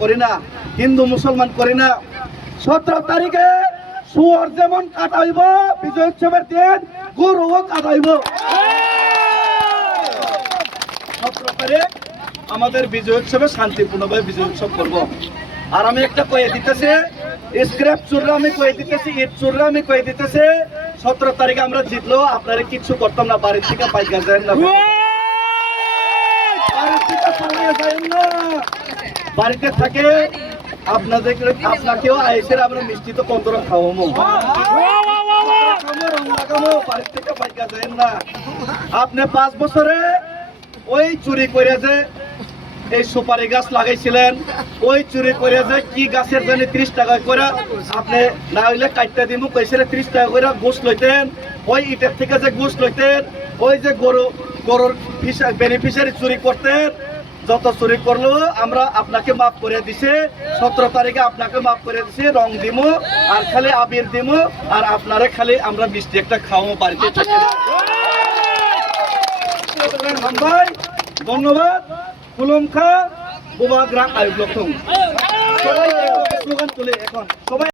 করি না, হিন্দু মুসলমান করি না। 17 তারিখে শুয়োর যেমন কাটাইব বিজয় উৎসবের দিন গরুও কাটাইব। 17 তারিখ আমাদের বিজয় উৎসবে শান্তিপূর্ণভাবে বিজয় উৎসব করব। আর আমি একটা কয়ে দিতেছি, স্ক্র্যাপ চুররা আমি কয়ে দিতেছি, ইট চুররা আমি কয়ে দিতেছি, 17 তারিখে আমরা জিতলো আপনারা কিচ্ছু করতাম না, বাড়ির থেকে পাইকা যায় না, বাড়ির থেকে পালিয়ে যায় না, বাড়িতে থাকে আপনাকেও আইসের আমরা মিষ্টি তো কন্তরম খাওয়াবো, বাড়ির থেকে পাইকা যায় না। আপনি 5 বছরে ওই চুরি করে যে এই সুপারি গাছ লাগাইছিলেন, ওই চুরি করে যে কি গাছের জন্য 30 টাকা করে আপনি না হইলে কাটতে দিব কইছিল 30 টাকা করে ঘুষ লইতেন, ওই ইটের থেকে যে ঘুষ লইতেন, ওই যে গরুর বেনিফিশিয়ারি চুরি করতেন, যত চুরি করলো আমরা আপনাকে মাফ করে দিছে। 17 তারিখে আপনাকে মাফ করে দিছে, রং দিমু আর খালি আবির দিমু আর আপনারে খালি আমরা মিষ্টি একটা খাওয়াবো বাড়িতে। ধন্যবাদ। কুলম খা বোবা গ্রাম আয়ুব লক্ষণ সবাই স্লোগান তুলে এখন সবাই